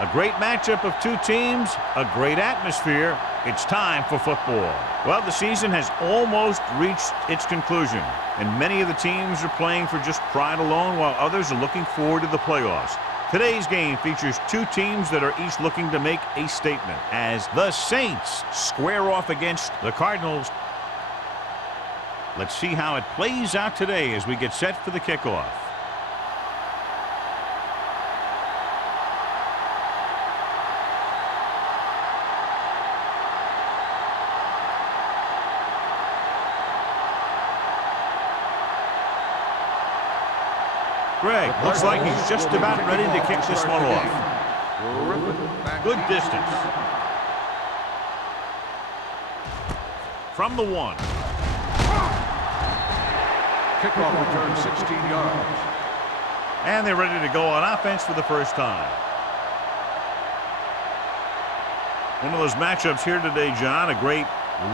A great matchup of two teams, a great atmosphere. It's time for football. Well, the season has almost reached its conclusion, and many of the teams are playing for just pride alone, while others are looking forward to the playoffs. Today's game features two teams that are each looking to make a statement as the Saints square off against the Cardinals. Let's see how it plays out today as we get set for the kickoff. Greg looks like he's just about ready to kick this one off. Good distance. From the 1. Kickoff return 16 yards. And they're ready to go on offense for the first time. One of those matchups here today, John, a great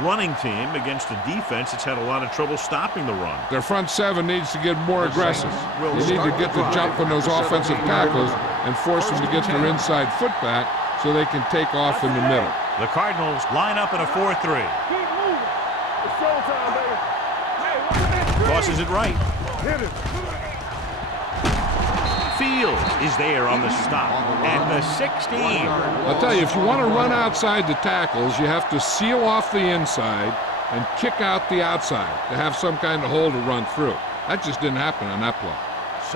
running team against a defense that's had a lot of trouble stopping the run. Their front seven needs to get more aggressive. They need to get the jump on those offensive tackles and force them to get their inside foot back so they can take off in the middle. The Cardinals line up in a 4-3. Keep moving. It's showtime, baby. Hey, Tosses it right. hit it. Fields is there on the stop at the 16. I'll tell you, if you want to run outside the tackles, you have to seal off the inside and kick out the outside to have some kind of hole to run through. That just didn't happen on that play.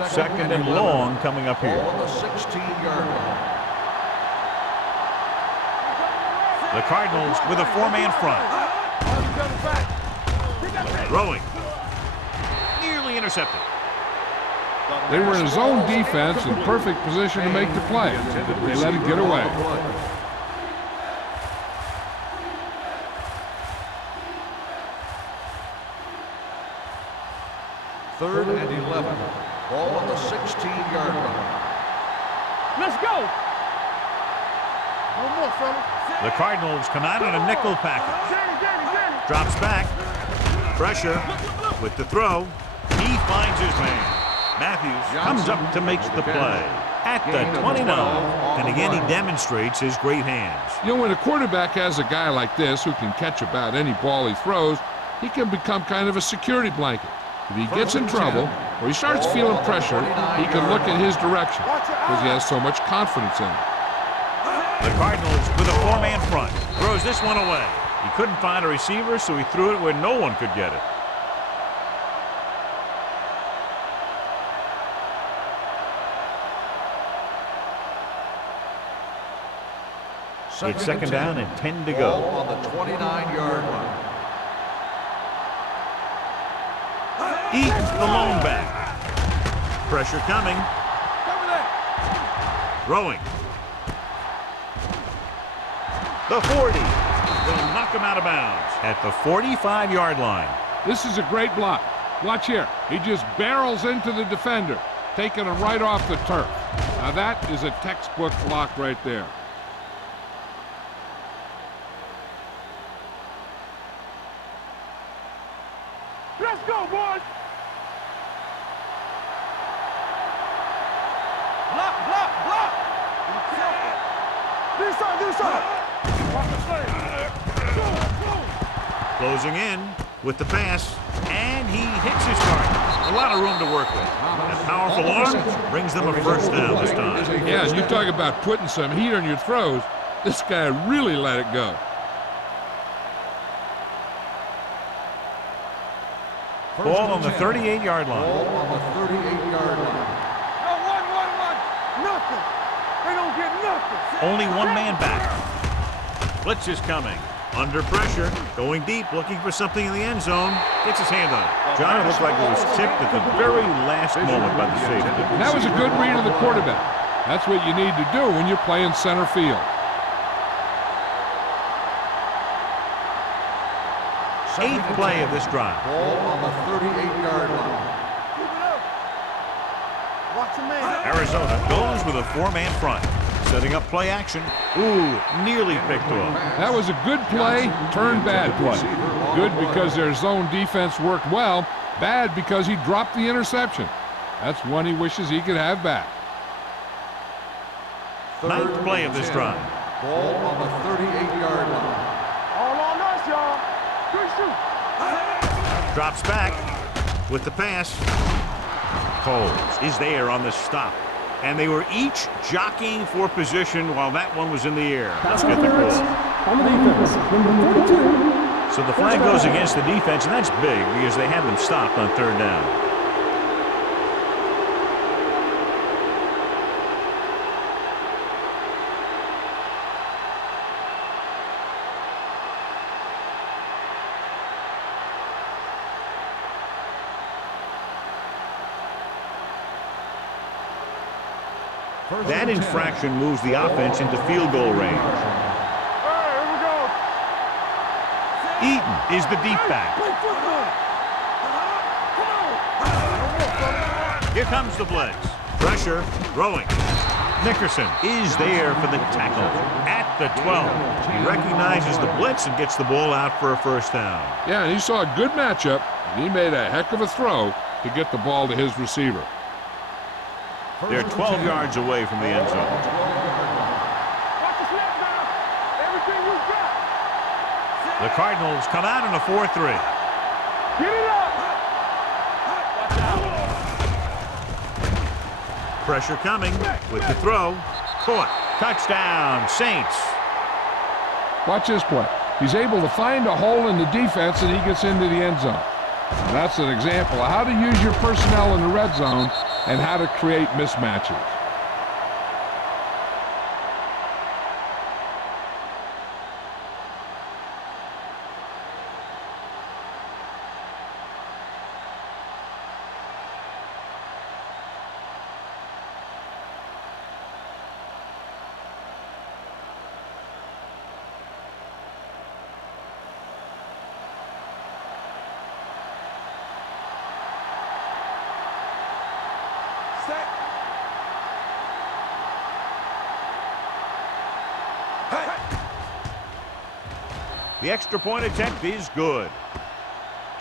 Second and long coming up here. On the 16-yard line. The Cardinals with a 4-man front. Throwing. Nearly intercepted. They were in zone defense in perfect position to make the play. They let it get away. Third and 11. Ball on the 16-yard line. Let's go. No more, fella. The Cardinals come out in a nickel package. Drops back. Pressure with the throw. He finds his man. Matthews comes up to make the play at the 29. And again, he demonstrates his great hands. You know, when a quarterback has a guy like this who can catch about any ball he throws, he can become kind of a security blanket. If he gets in trouble or he starts feeling pressure, he can look in his direction because he has so much confidence in it. The Cardinals with a 4-man front. Throws this one away. He couldn't find a receiver, so he threw it where no one could get it. It's second down and 10 to go. On the 29-yard line. Eaton, the lone back. Pressure coming. Throwing. The 40. Will knock him out of bounds at the 45-yard line. This is a great block. Watch here. He just barrels into the defender, taking him right off the turf. Now that is a textbook block right there. Let's go, boys. Block, block, block. This side. Closing in with the pass, and he hits his target. A lot of room to work with. That powerful arm brings them a first down this time. Yeah, and you talk about putting some heat on your throws. This guy really let it go. Ball on the 38-yard line. Ball on the 38-yard line. Nothing. They don't get nothing. Only one man back. Blitz is coming. Under pressure, going deep, looking for something in the end zone. Gets his hand on it. John, it looked like it was tipped at the very last moment by the safety. That was a good read of the quarterback. That's what you need to do when you're playing center field. Eighth play of this drive. Ball on the 38-yard line. Keep it up. Watch your man. Arizona goes with a 4-man front. Setting up play action. Ooh, nearly picked off. That was a good play, turned bad play. Good because their zone defense worked well. Bad because he dropped the interception. That's one he wishes he could have back. Ninth play of this drive. Ball on the 38-yard line. All on us, y'all. Good shoot. Drops back with the pass. Coles is there on the stop. And they were each jockeying for position while that one was in the air. Let's get the call. On the defense, number 42. So the flag goes against the defense, and that's big because they had them stopped on third down. That infraction moves the offense into field goal range. All right, here we go. Eaton is the deep back. Here comes the blitz. Pressure, throwing. Nickerson is there for the tackle at the 12. He recognizes the blitz and gets the ball out for a first down. Yeah, and he saw a good matchup, and he made a heck of a throw to get the ball to his receiver. They're 12 yards away from the end zone. Watch the snap now. Everything you got. The Cardinals come out in a 4-3. Get it up. Pressure coming with the throw. Caught. Touchdown, Saints. Watch this play. He's able to find a hole in the defense, and he gets into the end zone. And that's an example of how to use your personnel in the red zone and how to create mismatches. The extra point attempt is good.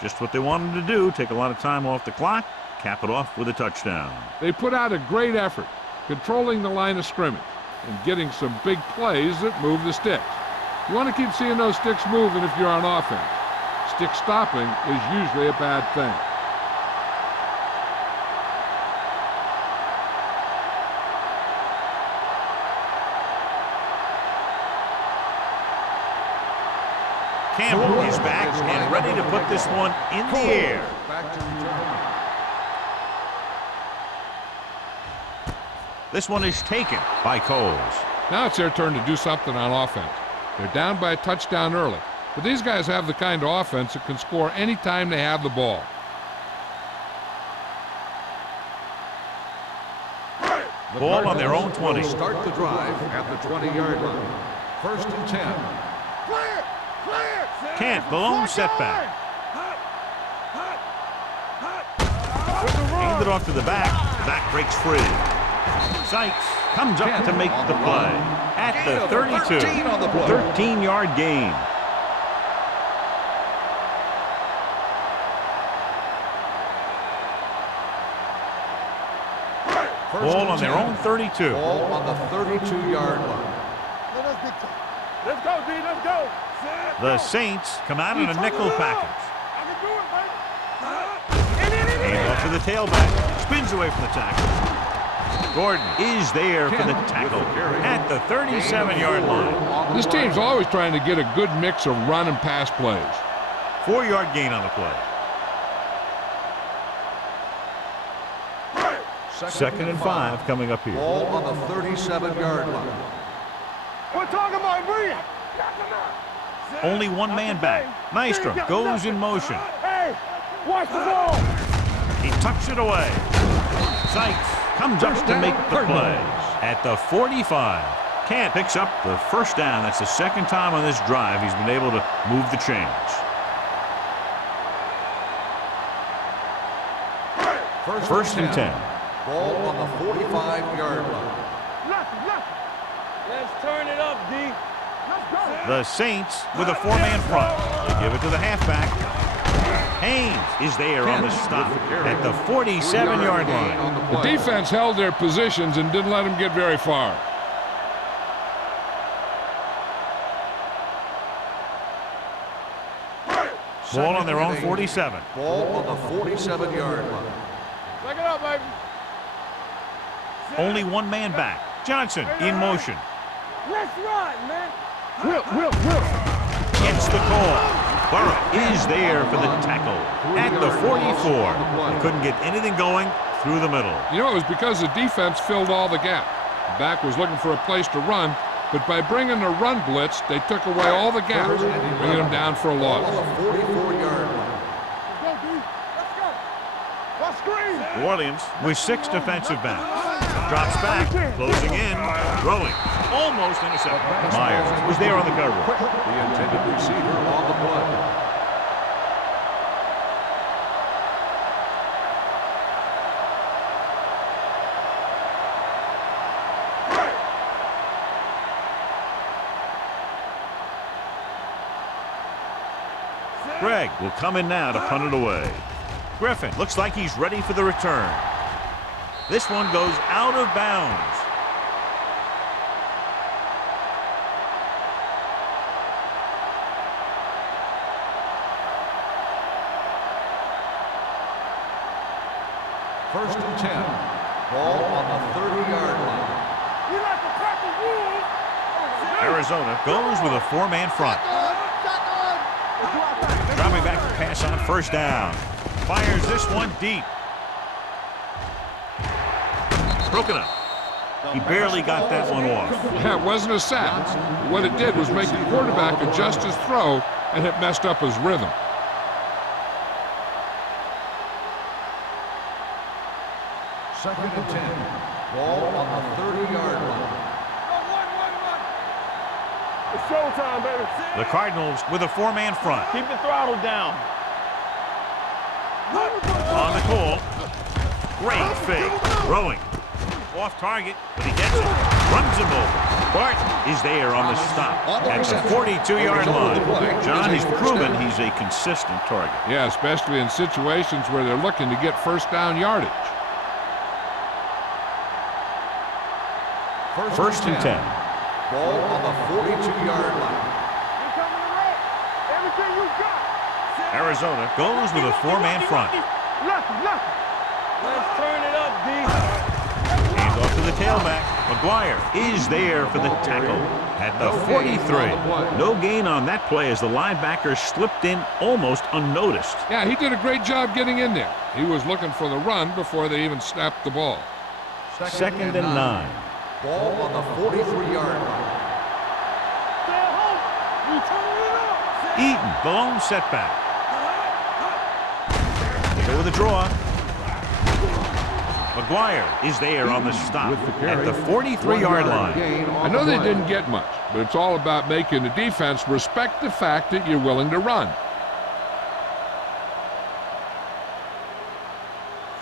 Just what they wanted to do, take a lot of time off the clock, cap it off with a touchdown. They put out a great effort, controlling the line of scrimmage and getting some big plays that move the sticks. You want to keep seeing those sticks moving if you're on offense. Stick stopping is usually a bad thing. Campbell is back and ready to put this one in the air. Back to return. This one is taken by Coles. Now it's their turn to do something on offense. They're down by a touchdown early, but these guys have the kind of offense that can score any time they have the ball. Ball on their own 20. Start the drive at the 20-yard line. 1st and 10. Clear. Clear. Kent, the lone setback. Hand it off to the back. The back breaks free. Sykes comes up to make the play. At the 32. 13-yard gain. Ball on their own 32. Ball on the 32-yard line. Let us big time. Let's go, D. Let's go. The Saints come out in a nickel package. I can do it, baby. Hand off to the tailback. Spins away from the tackle. Gordon is there for the tackle at the 37-yard line. This team's always trying to get a good mix of run and pass plays. 4-yard gain on the play. 2nd and 5 coming up here. Ball on the 37-yard line. We're talking about Bree. Only one man back. Nystrom goes in motion. Hey, watch the ball. He tucks it away. Sykes comes up to make the play at the 45. Kent picks up the first down. That's the second time on this drive he's been able to move the chains. First and 10. Ball on the 45-yard line. Nothing. Let's turn it up, D. Let's go. The Saints with a 4-man front. They give it to the halfback. Haynes is there on the stop at the 47-yard line. The defense held their positions and didn't let them get very far. Ball on their own 47. Ball on the 47-yard line. Back it up, baby. Only one man back. Johnson in motion. Let's run, man. Whip. Gets the call. Burrow is there for the tackle at the 44. He couldn't get anything going through the middle. You know, it was because the defense filled all the gap. The back was looking for a place to run, but by bringing the run blitz, they took away all the gaps, bringing them down for a loss. Ball on the 44-yard line. Let's go, D. Let's go. Let's screen. New Orleans with 6 defensive backs. Drops back, closing in, throwing. Almost intercepted. Myers was there on the cover. The intended receiver on the play. Gregg will come in now to punt it away. Griffin looks like he's ready for the return. This one goes out of bounds. First and 10. Ball on the 30-yard line. We like to crack the rules. Arizona goes with a 4-man front. Dropping back to pass on first down. Fires this one deep. Broken up. He barely got that one off. Yeah, it wasn't a sack. What it did was make the quarterback adjust his throw, and it messed up his rhythm. Second and 10. Ball on the 30-yard line. It's showtime, baby. The Cardinals with a 4-man front. Keep the throttle down. On the call. Great fake. Throwing. Off target, but he gets it. Runs him over. Barton is there on the stop at the 42-yard line. John, he's proven he's a consistent target. Yeah, especially in situations where they're looking to get first down yardage. First and 10. Ball on the 42-yard line. Here coming the red. Everything you got. Arizona goes with a 4-man front. Lucky. Let's turn it up, D. Hands off to the tailback. McGuire is there for the tackle at the 43. No gain on that play as the linebacker slipped in almost unnoticed. Yeah, he did a great job getting in there. He was looking for the run before they even snapped the ball. Second and 9. Ball on the 43-yard line. Stay at home. We turning it up. Eaton, the lone setback. They go with a draw. McGuire is there on the stop at the 43-yard line. I know they didn't get much, but it's all about making the defense respect the fact that you're willing to run.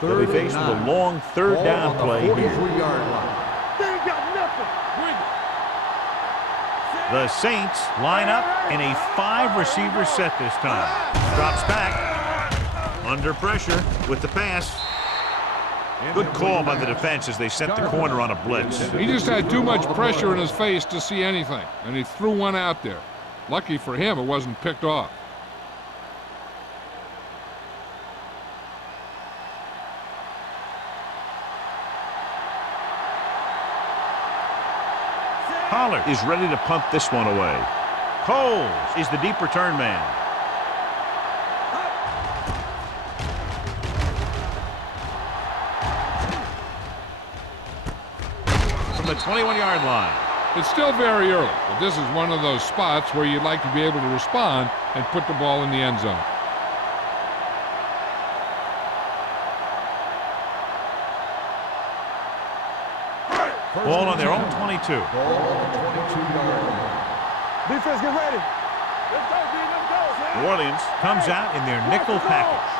They'll be faced with a long third down play here. 43-yard line. They ain't got nothing. Bring it. The Saints line up in a 5-receiver set this time. Drops back. Under pressure with the pass. Good call by the defense as they set the corner on a blitz. He just had too much pressure in his face to see anything, and he threw one out there. Lucky for him, it wasn't picked off. Pollard is ready to punt this one away. Coles is the deep return man. From the 21-yard line. It's still very early, but this is one of those spots where you'd like to be able to respond and put the ball in the end zone. Ball on their own 22. Ball on the 22-yard line. Defense, get ready. Let's go, D. Let's go. New Orleans comes out in their nickel package.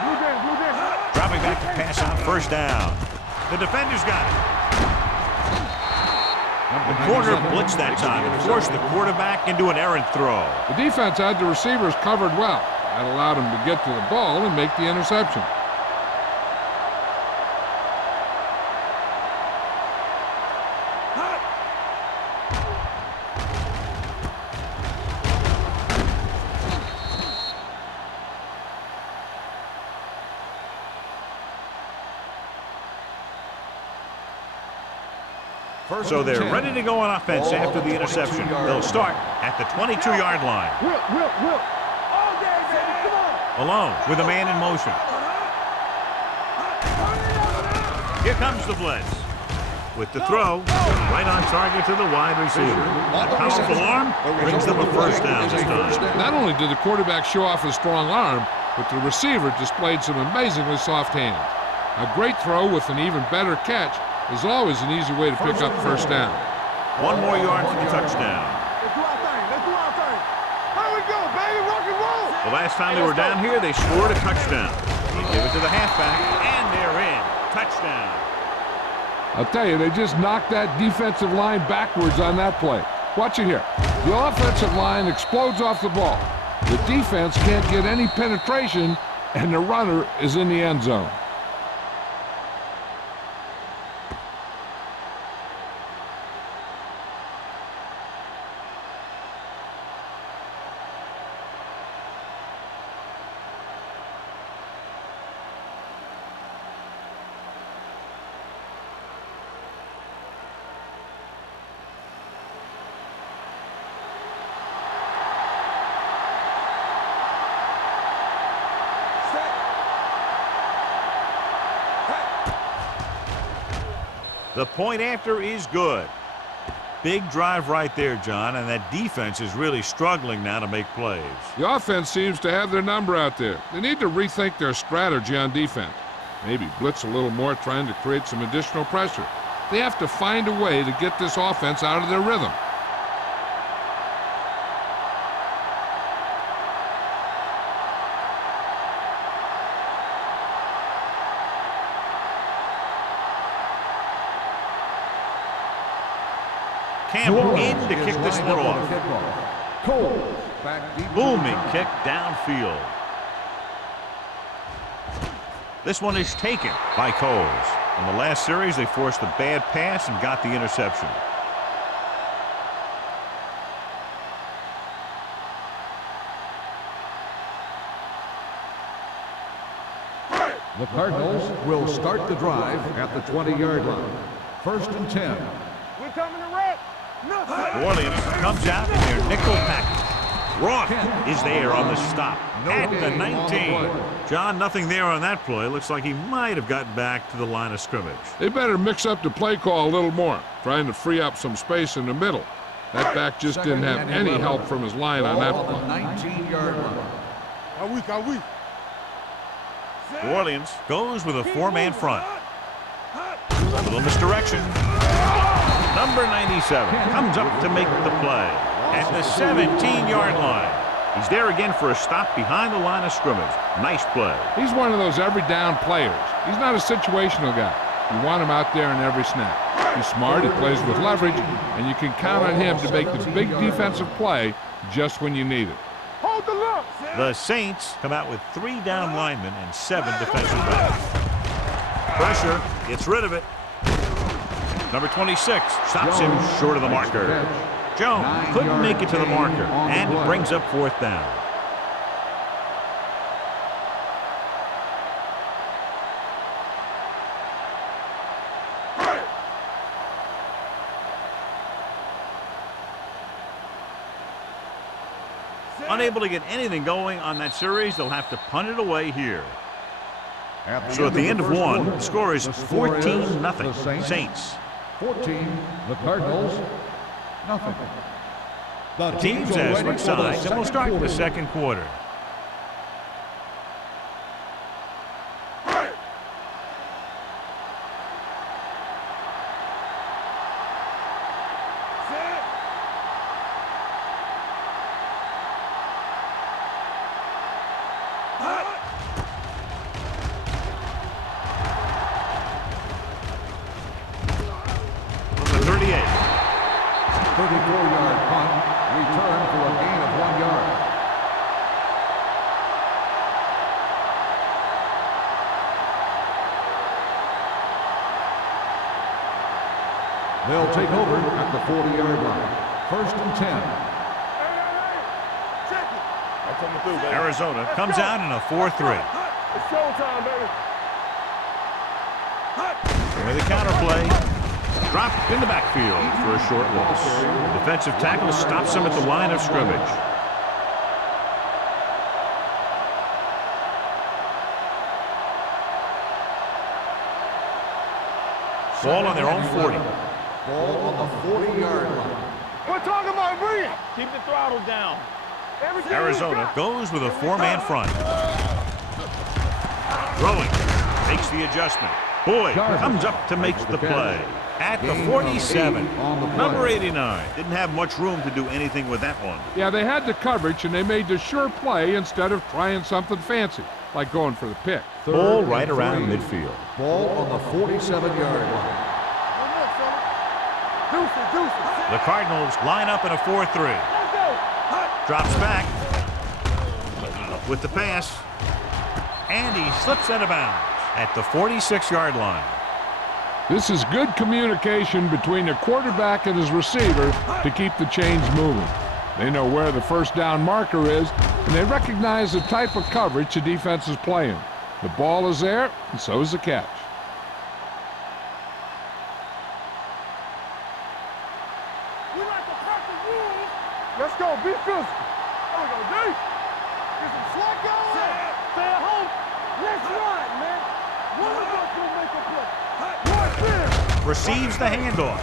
Blue Jays. Dropping back to pass on first down. The defender's got it. The corner blitzed that time and forced the quarterback into an errant throw. The defense had the receivers covered well. That allowed him to get to the ball and make the interception. So they're ready to go on offense after the interception. They'll start at the 22-yard line. Whip. All day, baby. Come on. Alone with a man in motion. Here comes the blitz. With the throw, right on target to the wide receiver. That powerful arm brings them a first down this time. Not only did the quarterback show off his strong arm, but the receiver displayed some amazingly soft hands. A great throw with an even better catch is always an easy way to pick up first down. 1 more yard for the touchdown. Let's do our thing. Here we go, baby. Rock and roll. The last time they were down here, they scored a touchdown. He gave it to the halfback, and they're in. Touchdown. I'll tell you, they just knocked that defensive line backwards on that play. Watch it here. The offensive line explodes off the ball. The defense can't get any penetration, and the runner is in the end zone. The point after is good. Big drive right there, John, and that defense is really struggling now to make plays. The offense seems to have their number out there. They need to rethink their strategy on defense. Maybe blitz a little more, trying to create some additional pressure. They have to find a way to get this offense out of their rhythm. Campbell in to kick this one off. Booming kick downfield. This one is taken by Coles. In the last series, they forced a bad pass and got the interception. The Cardinals will start the drive at the 20-yard line. 1st and 10. We're coming to wreck. New Orleans comes out in their nickel package. Roth is there on the stop at the 19. John, nothing there on that play. Looks like he might have gotten back to the line of scrimmage. They better mix up the play call a little more, trying to free up some space in the middle. That back just didn't have any help from his line on that play. 19-yard line. Are we? New Orleans goes with a 4-man front. A little misdirection. Number 97 comes up to make the play at the 17-yard line. He's there again for a stop behind the line of scrimmage. Nice play. He's one of those every down players. He's not a situational guy. You want him out there in every snap. He's smart, he plays with leverage, and you can count on him to make the big defensive play just when you need it. Hold the look. The Saints come out with 3 down linemen and 7 defensive backs. Pressure, gets rid of it. Number 26 stops him short of the marker. Jones couldn't make it to the marker, and it brings up 4th down. Unable to get anything going on that series, they'll have to punt it away here. So at the end of one, the score is 14-0 Saints. 14, the Cardinals, nothing. The teams as switch sides, and we'll start the second quarter. They'll take over at the 40-yard line. 1st and 10. Check it. I'm coming through, baby. Arizona comes out in a 4-3. It's showtime, baby. With a counter play. Dropped in the backfield for a short loss. The defensive tackle stops him at the line of scrimmage. Ball on their own 40. Ball on the 40-yard line. We're talking about bringing. Keep the throttle down. Everything you Arizona got. goes with a four-man front. Throwing. Makes the adjustment. Boyd comes up to make the play. At the 47. Number 89. Didn't have much room to do anything with that one. Yeah, they had the coverage, and they made the sure play instead of trying something fancy, like going for the pick. Ball right around midfield. Ball on the 47-yard line. The Cardinals line up in a 4-3. Drops back with the pass, and he slips out of bounds at the 46-yard line. This is good communication between the quarterback and his receiver to keep the chains moving. They know where the first down marker is, and they recognize the type of coverage the defense is playing. The ball is there, and so is the catch. Let's go, be physical. There we go, D. Get some slack going. Stay at home. Let's ride, man. One of us will make a play. Watch this. Receives the handoff.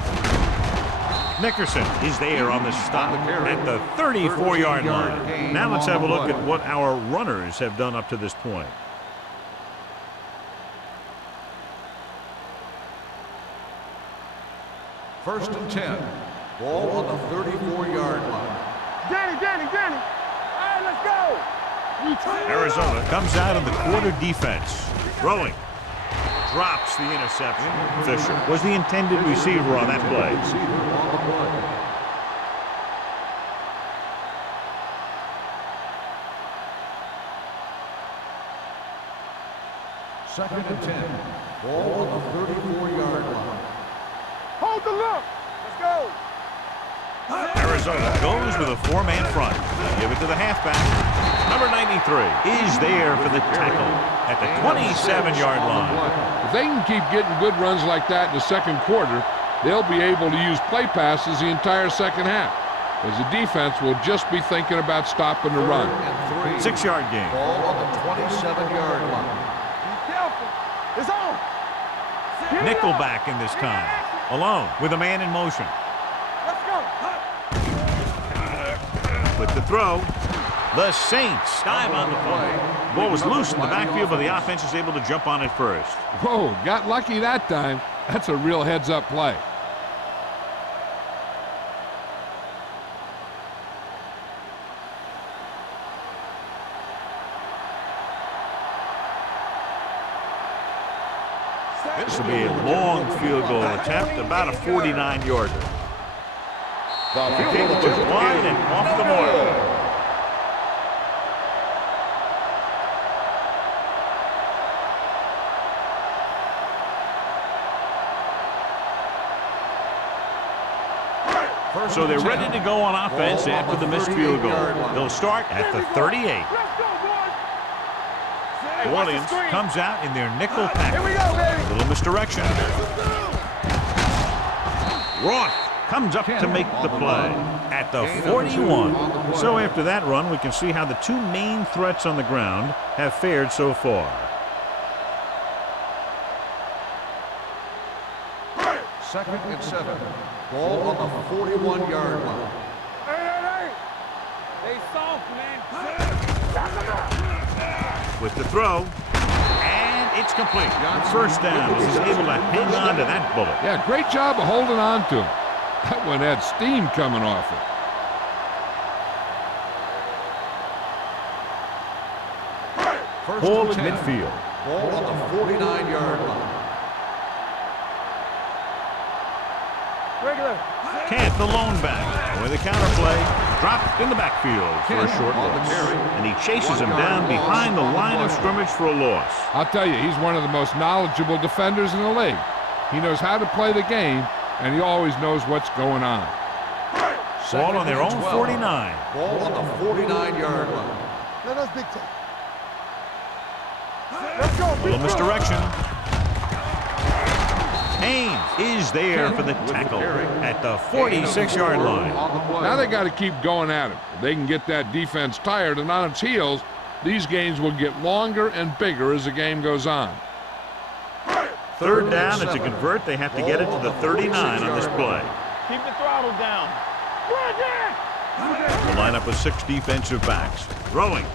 Nickerson is there on the stop at the 34-yard line. Now let's have a look at what our runners have done up to this point. First and 10. Ball on the 34-yard line. Danny. All right, let's go. Arizona comes out in the quarter defense. Throwing. Drops the interception. Fisher was the intended receiver on that play. Second and 10. Ball on the 34-yard line. Hold the look. Let's go. Arizona goes with a four-man front. Give it to the halfback. Number 93 is there for the tackle at the 27-yard line. If they can keep getting good runs like that in the second quarter, they'll be able to use play passes the entire second half, as the defense will just be thinking about stopping the run. 6-yard gain. Ball on the 27-yard line. Be careful. It's on. Nickelback in this time. Alone with a man in motion. Let's go. With the throw. The Saints dive on the play. Ball was loose in the backfield, but the offense is able to jump on it first. Whoa, got lucky that time. That's a real heads-up play. This will be a long field goal attempt, about a 49-yarder. The kick is wide and off the mark. So they're ready to go on offense after the missed field goal. They'll start at the 38. Let's go, boys. Williams comes out in their nickel package. Here we go, baby. Little misdirection. Roth comes up to make the play at the 41. So after that run, we can see how the two main threats on the ground have fared so far. Second and 7. Ball on the 41-yard line. Hey. They soft, man. With the throw, and it's complete. First down. He's able to hang on to that bullet. Yeah, great job of holding on to him. That one had steam coming off it. First Ball and at 10. midfield. Ball on the 49-yard line. Regular. Kent, the lone back, with a counterplay, dropped in the backfield for a short loss. And he chases him down behind the line of scrimmage for a loss. I'll tell you, he's one of the most knowledgeable defenders in the league. He knows how to play the game, and he always knows what's going on. Ball on their own 49. Ball on the 49-yard line. Let us dictate. Let's go. A little misdirection. Haynes is there for the tackle at the 46-yard line. Now they got to keep going at him. If they can get that defense tired and on its heels, these games will get longer and bigger as the game goes on. Third down, and to convert, they have to get it to the 39 on this play. Keep the throttle down. The lineup with 6 defensive backs. Throwing.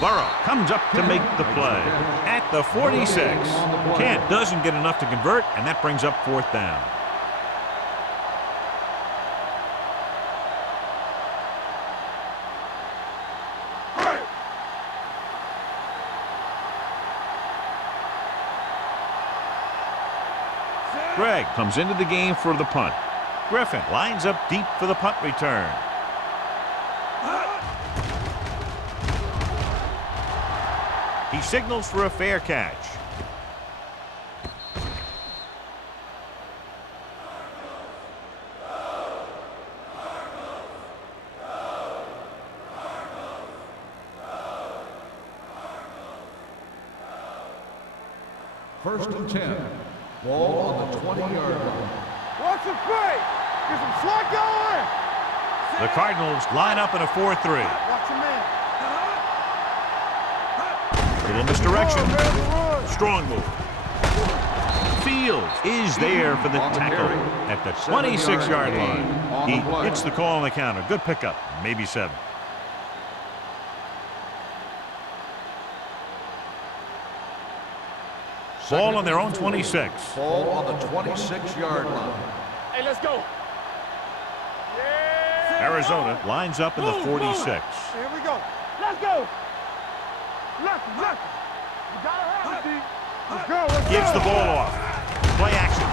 Burrow comes up to make the play at the 46. Kent doesn't get enough to convert, and that brings up 4th down. Gregg comes into the game for the punt. Griffin lines up deep for the punt return. He signals for a fair catch. First and 10. Ball on the 20-yard line. Watch the play. Get some slot going. The Cardinals line up in a 4-3. Watch your man. Little misdirection. Strong move. Fields is there for the tackle at the 26-yard line. He hits the call on the counter. Good pickup. Maybe 7. Ball on their own 26. Ball on the 26-yard line. Hey, let's go. Arizona lines up in the 46. Here we go. Let's go. Left. You gotta have it, D. Let's go. Gives the ball off. Play action.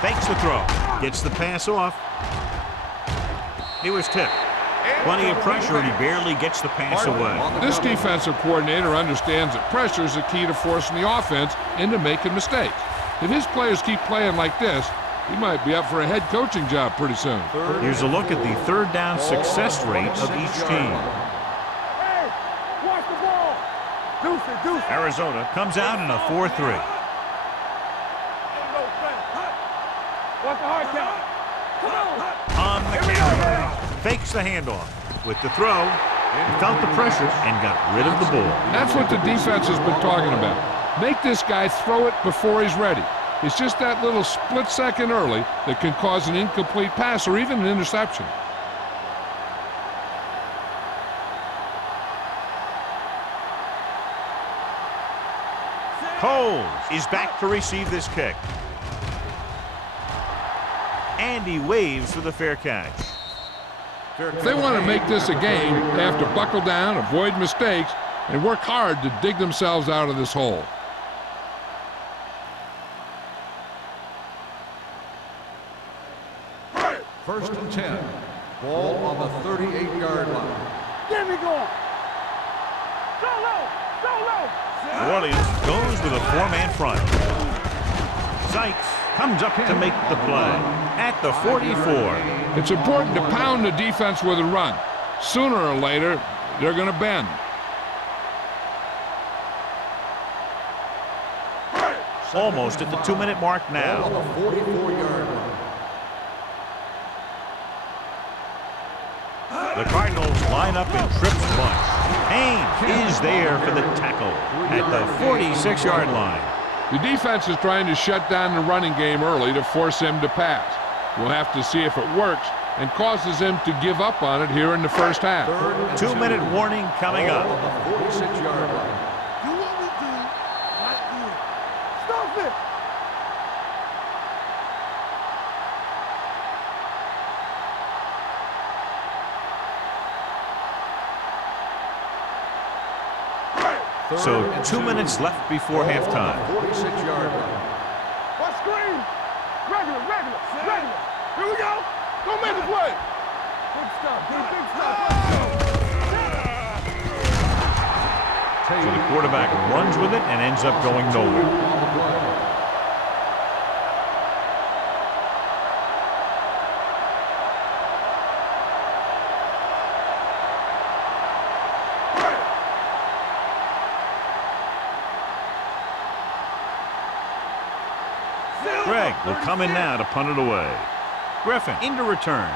Fakes the throw. Gets the pass off. He was tipped. Plenty of pressure, and he barely gets the pass away. This defensive coordinator understands that pressure is the key to forcing the offense into making mistakes. If his players keep playing like this, he might be up for a head coaching job pretty soon. Here's a look at the third down success rate of each team. Hey, watch the ball. Deuce it. Arizona comes out in a 4-3. Watch the hard count. Come on. On the carry. Fakes the handoff. With the throw, he felt the pressure and got rid of the ball. That's what the defense has been talking about. Make this guy throw it before he's ready. It's just that little split second early that can cause an incomplete pass or even an interception. Coles is back to receive this kick. And he waves for the fair catch. If they want to make this a game, they have to buckle down, avoid mistakes, and work hard to dig themselves out of this hole. First and 10. Ball on the 38-yard line. Get me going. Go low. New Orleans goes with a 4-man front. Sykes comes up to make the play at the 44. It's important to pound the defense with a run. Sooner or later, they're going to bend. Almost at the 2-minute mark now. On the 44-yard line. The Cardinals line up in trips bunch. Haynes is there for the tackle at the 46-yard line. The defense is trying to shut down the running game early to force him to pass. We'll have to see if it works and causes him to give up on it here in the first half. 2-minute warning coming up. On the 46-yard line. Do what we do right here. Stop it. So 2 minutes left before halftime. 46-yard line. Watch screen. Regular. Here we go. Go make the play. Big stop. So the quarterback runs with it and ends up going nowhere. On the play. Greg will come in now to punt it away. Griffin into return.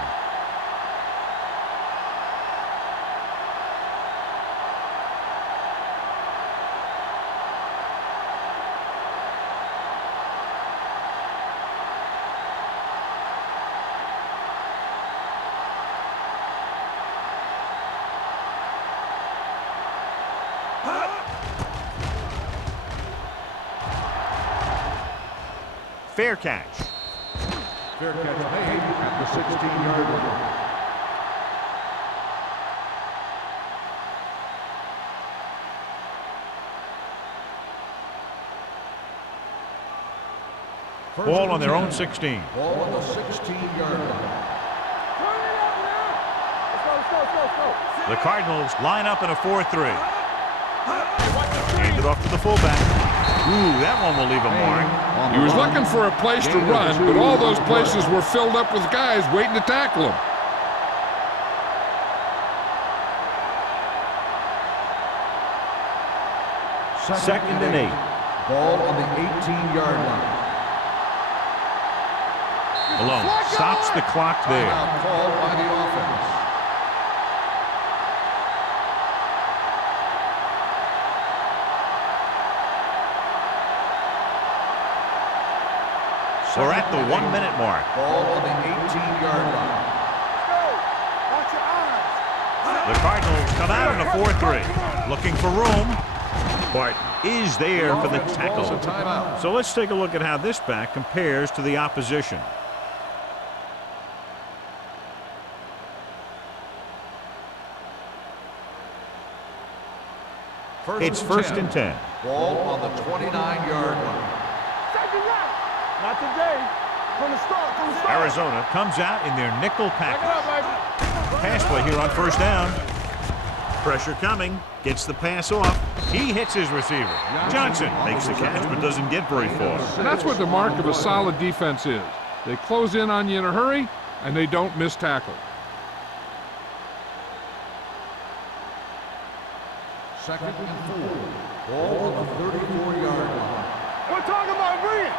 Fair catch. Fair catch made at the 16-yard line. Ball on their own 16. Ball on the 16-yard line. The Cardinals line up in a 4-3. Hand it off to the fullback. Ooh, that one will leave a mark. He was looking for a place to run, but all those places were filled up with guys waiting to tackle him. Second and 8. Ball on the 18-yard line. Malone stops the clock there. Timeout called by the offense. We're at the 1-minute mark. Ball on the 18-yard line. Watch your eyes. The Cardinals come out in a 4-3. Looking for room. Barton is there for the tackle. Calls a timeout. So let's take a look at how this back compares to the opposition. It's first and 10. Ball on the 29-yard line. Take it right. Not today. From the start. Arizona comes out in their nickel Back it package. up, baby. Pass play here on first down. Pressure coming. Gets the pass off. He hits his receiver. Johnson makes the catch but doesn't get very far. And that's what the mark of a solid defense is. They close in on you in a hurry, and they don't miss tackle. Second and 4. Ball on the 34-yard line. We're talking about bringing.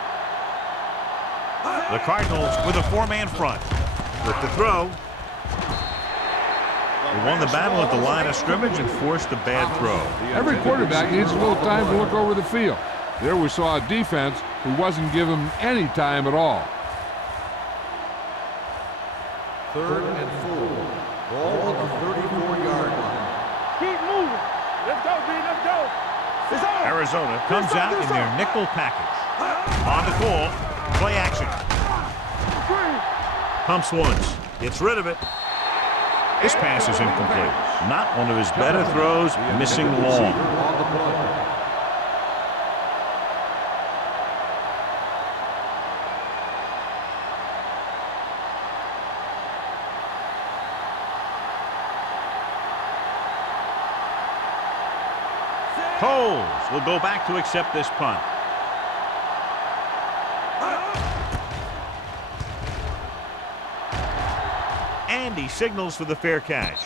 The Cardinals with a 4-man front. With the throw. They won the battle at the line of scrimmage and forced a bad throw. Every quarterback needs a little time to look over the field. There we saw a defense who wasn't given any time at all. Third and 4. Ball on the 34-yard line. Keep moving. Let's go, B. Let's go. It's on. Arizona comes out in their nickel package. On the call, play action. Pumps once, gets rid of it. This pass is incomplete. Not one of his better throws, missing long. On the play. Coles will go back to accept this punt. And he signals for the fair catch.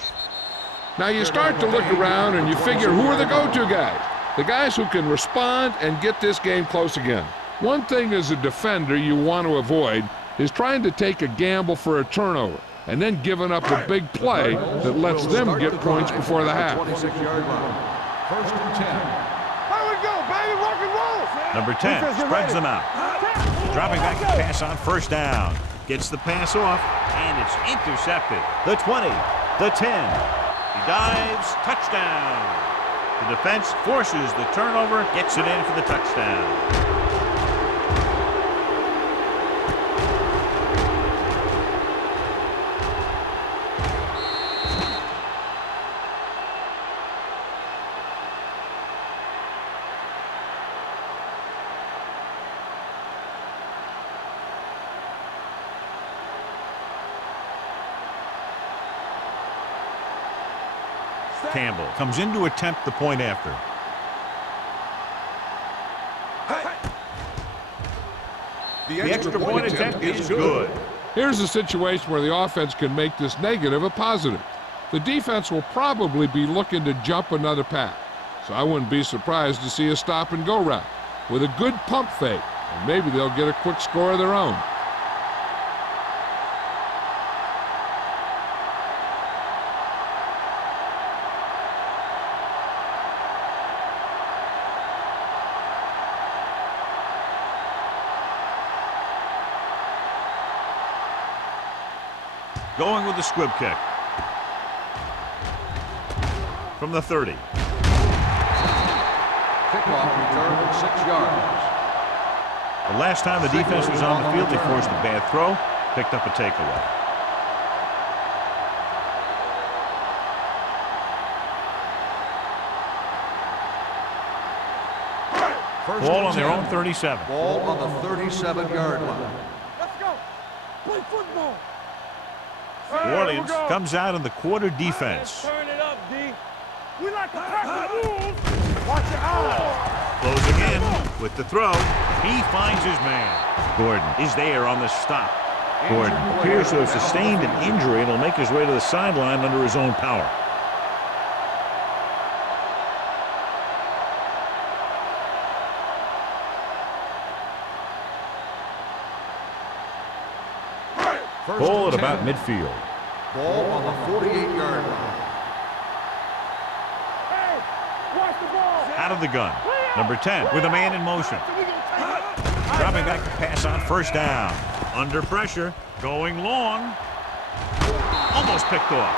Now you start to look around and you figure, who are the go-to guys? The guys who can respond and get this game close again. One thing as a defender you want to avoid is trying to take a gamble for a turnover and then giving up a big play that lets them get points before the half. 26-yard line. First and 10. Here we go, baby. Rock and roll. Number 10 spreads them out. Dropping back to pass on first down. Gets the pass off, and it's intercepted. The 20, the 10. He dives, touchdown. The defense forces the turnover, gets it in for the touchdown. Campbell comes in to attempt the point after. The extra point attempt is good. Here's a situation where the offense can make this negative a positive. The defense will probably be looking to jump another pack, so I wouldn't be surprised to see a stop-and-go route. With a good pump fake, And maybe they'll get a quick score of their own. Going with the squib kick. From the 30. Kickoff return at 6 yards. The last time the defense was on the field, they forced a bad throw, picked up a takeaway. Ball on their own 37. Ball on the 37-yard line. Let's go. Play football. Orleans comes out in the quarter defense. Turn it up, D. We like to practice rules. Watch your eyes. Closing in with the throw. He finds his man. Gordon is there on the stop. Gordon appears to have sustained an injury and will make his way to the sideline under his own power. Ball at about midfield. Ball on the 48-yard line. Hey, watch the ball. Out of the gun. Number 10 with a man in motion. Dropping back to pass on first down. Under pressure. Going long. Almost picked off.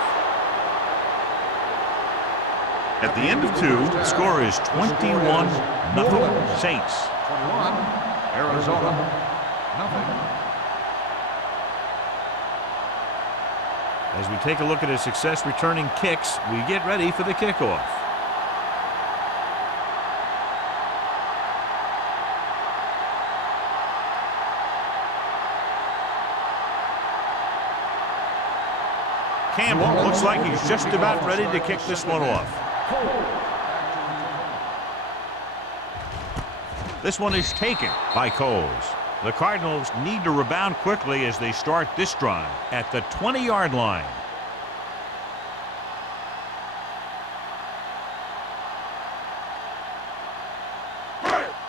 At the end of 2, the score is 21-0 Saints. 21, Arizona, nothing. As we take a look at his success returning kicks, we get ready for the kickoff. Campbell looks like he's just about ready to kick this one off. This one is taken by Coles. The Cardinals need to rebound quickly as they start this drive at the 20-yard line.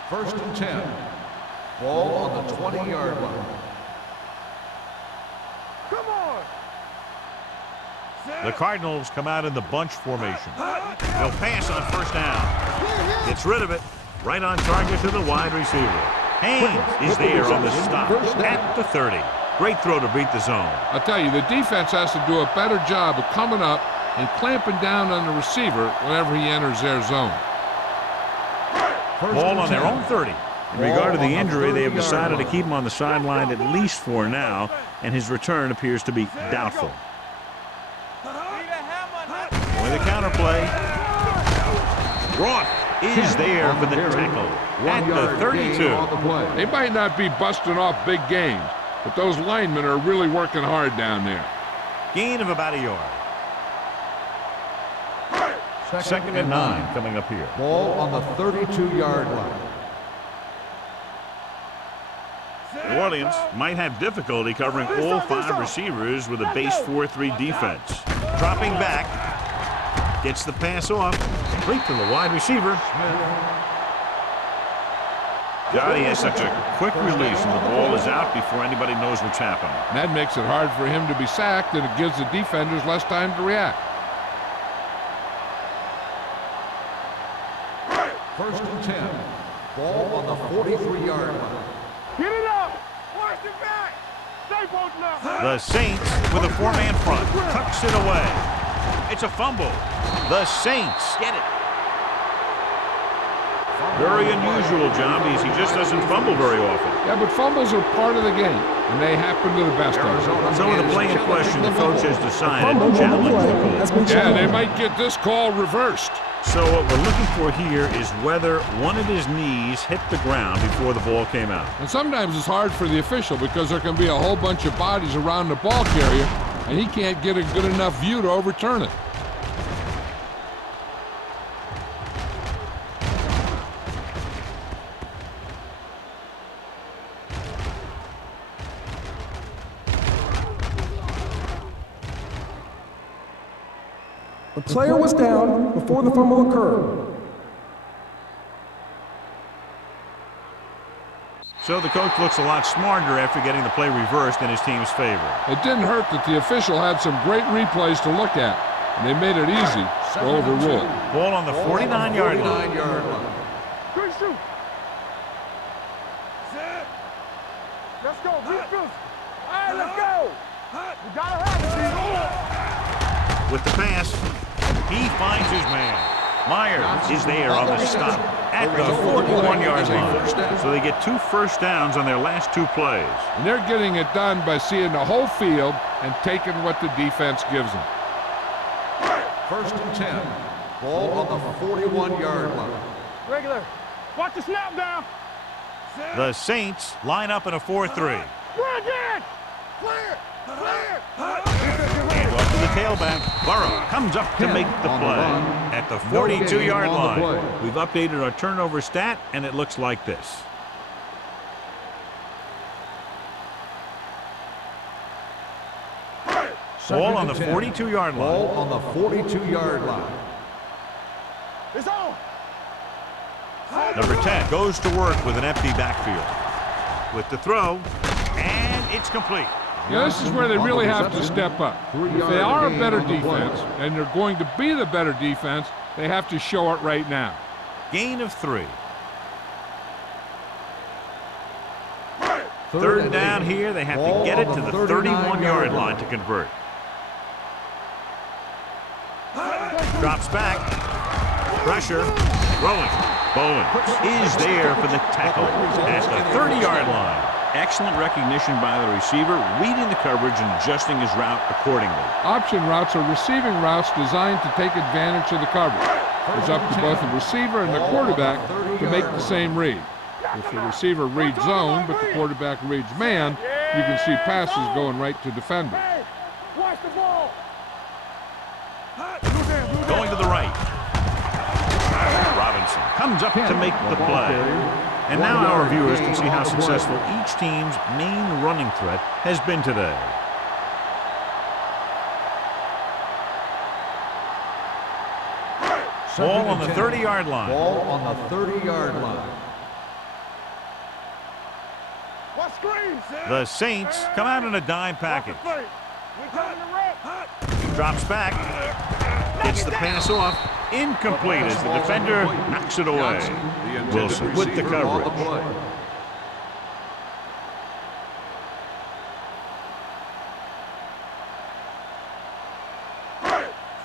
First and 10. Ball on the 20-yard line. Come on. The Cardinals come out in the bunch formation. They'll pass on first down. Gets rid of it. Right on target to the wide receiver. Haynes is there on the stop at the 30. Great throw to beat the zone. I'll tell you, the defense has to do a better job of coming up and clamping down on the receiver whenever he enters their zone. Ball on their own 30. In regard to the injury, they have decided to keep him on the sideline at least for now, and his return appears to be doubtful. With a counterplay, Roth is there for the tackle at the 32. They might not be busting off big games, but those linemen are really working hard down there. Gain of about a yard. Second and 9 coming up here. Ball on the 32-yard line. New Orleans might have difficulty covering all 5 receivers with a base 4-3 defense. Dropping back, gets the pass off, complete to the wide receiver. God, he has such a quick release and the ball is out before anybody knows what's happened. That makes it hard for him to be sacked, and it gives the defenders less time to react. First and 10. Ball on the 43-yard line. Get it up. Watch it back. Stay posting up. The Saints with a 4-man front tucks it away. It's a fumble. The Saints get it. Very unusual job because he just doesn't fumble very often. Yeah, but fumbles are part of the game, and they happen to the best of us. So with the play in question, the coach has decided to challenge the call. Yeah, they might get this call reversed. So what we're looking for here is whether one of his knees hit the ground before the ball came out. And sometimes it's hard for the official because there can be a whole bunch of bodies around the ball carrier, and he can't get a good enough view to overturn it. The player was down before the fumble occurred. So the coach looks a lot smarter after getting the play reversed in his team's favor. It didn't hurt that the official had some great replays to look at, and they made it easy to overrule. Ball on the 49-yard line. Good shoot. Set. Let's go. Be physical. All right, let's go. We gotta have it, With the pass, he finds his man. Myers is there on the stop at the 41-yard line. So they get 2 first downs on their last 2 plays. And they're getting it done by seeing the whole field and taking what the defense gives them. First and 10. Ball on the 41-yard line. Regular. Watch the snap down. The Saints line up in a 4-3. Run again. Clear. Clear. And off to the tailback. Burrow comes up to make the play at the 42-yard line. We've updated our turnover stat, and it looks like this. Ball on the 42-yard line. Ball on the 42-yard line. It's on. Number 10 goes to work with an empty backfield. With the throw, and it's complete. Yeah, this is where they really have to step up. If they are a better defense, and they're going to be the better defense, they have to show it right now. Gain of 3. Third down here. They have to get it to the 31-yard line to convert. Drops back. Pressure. Rolling. Bowen is there for the tackle at the 30-yard line. Excellent recognition by the receiver, reading the coverage and adjusting his route accordingly. Option routes are receiving routes designed to take advantage of the coverage. It's up to both the receiver and the quarterback to make the same read. If the receiver reads zone, but the quarterback reads man, you can see passes going right to defender. Hey, watch the ball. Going to the right. Robinson comes up to make the play. And now our viewers can see how successful each team's main running threat has been today. Ball on the 30-yard line. Ball on the 30-yard line. What screens? The Saints come out in a dime package. We coming to rep. Drops back. Gets the pass off. Incomplete as the defender knocks it away. Wilson with the coverage.